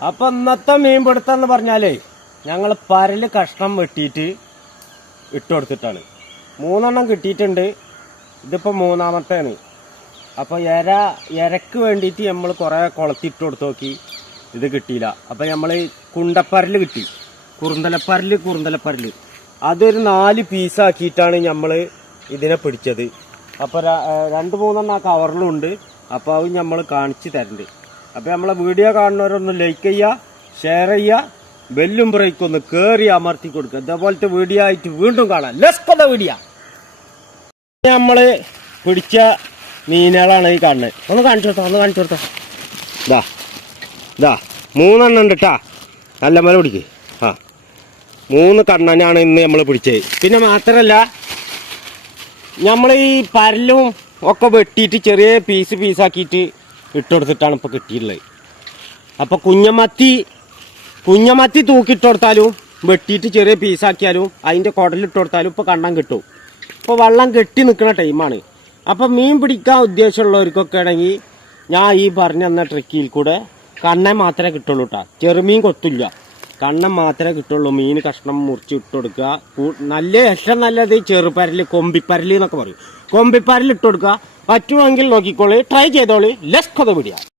അപ്പൊ ഇന്നത്തെ മീൻ പിടുത്തം പറഞ്ഞാലേ ഞങ്ങൾ പരല് കഷ്ണം വെട്ടിയിട്ട് ഇട്ടുകൊടുത്തിട്ടാണ്. 3 എണ്ണം കിട്ടിയിട്ടുണ്ട്. ഇതിപ്പോ 3ാമത്തെയാണ്. അപ്പൊ ഇരക്ക് വേണ്ടിയിട്ട് നമ്മൾ കുറെ കുളത്തിട്ട് കൊടുത്തു നോക്കി, ഇത് കിട്ടിയില്ല. അപ്പൊ നമ്മള് കുണ്ടപ്പരല് കിട്ടി, കുറുന്തലപ്പരല് അതൊരു 4 പീസാക്കിയിട്ടാണ് നമ്മള് ഇതിനെ പിടിച്ചത്. അപ്പൊ 2-3 എണ്ണം ആ കവറിലുണ്ട്. അപ്പൊ അത് നമ്മൾ കാണിച്ചു തരണ്ട്. അപ്പൊ നമ്മളെ വീഡിയോ കാണുന്നവരൊന്ന് ലൈക്ക് ചെയ്യുക, ഷെയർ ചെയ്യുക, ബെല്ലും ബ്രേക്കും ഒന്ന് കേറി അമർത്തി കൊടുക്കുക. ഇതേപോലത്തെ വീഡിയോ ആയിട്ട് വീണ്ടും കാണാം. Let's video. നമ്മള് പിടിച്ച മീനുകളാണ് ഈ കാണുന്നത്. ഒന്ന് കാണിച്ചു കൊടുത്തോ. ഇതാ 3 എണ്ണം ഉണ്ട് കേട്ടാ. നല്ല മല പിടിക്ക്. 3 കണ്ണനാണ് ഇന്ന് നമ്മൾ പിടിച്ചത്. പിന്നെ മാത്രല്ല നമ്മൾ ഈ പരലും ഒക്കെ വെട്ടിയിട്ട് ചെറിയ പീസാക്കിയിട്ട് ഇട്ടുകൊടുത്തിട്ടാണ് ഇപ്പോൾ കിട്ടിയിട്ടുള്ളത്. അപ്പോൾ കുഞ്ഞമത്തി തൂക്കിയിട്ട് കൊടുത്താലും വെട്ടിയിട്ട് ചെറിയ പീസാക്കിയാലും അതിൻ്റെ കുടലിട്ട് കൊടുത്താലും ഇപ്പോൾ കണ്ണൻ കിട്ടും. ഇപ്പോൾ വെള്ളം കെട്ടി നിൽക്കുന്ന ടൈമാണ്. അപ്പോൾ മീൻ പിടിക്കാൻ ഉദ്ദേശമുള്ളവർക്കൊക്കെ ആണെങ്കിൽ ഞാൻ ഈ പറഞ്ഞു തന്ന ട്രിക്കിൽ കൂടെ കണ്ണൻ മാത്രമേ കിട്ടുള്ളൂ കേട്ടോ. ചെറുമീൻ കൊത്തില്ല, കണ്ണൻ മാത്രമേ കിട്ടുള്ളൂ. മീൻ കഷ്ണം മുറിച്ച് ഇട്ട് കൊടുക്കുക. നല്ല ഏറ്റവും നല്ലത് ചെറുപരല്, കൊമ്പിപ്പരല് എന്നൊക്കെ പറയും. കൊമ്പിപ്പരൽ ഇട്ട് കൊടുക്കുക. പറ്റുമെങ്കിൽ നോക്കിക്കോളി, ട്രൈ ചെയ്തോളി. Let's video.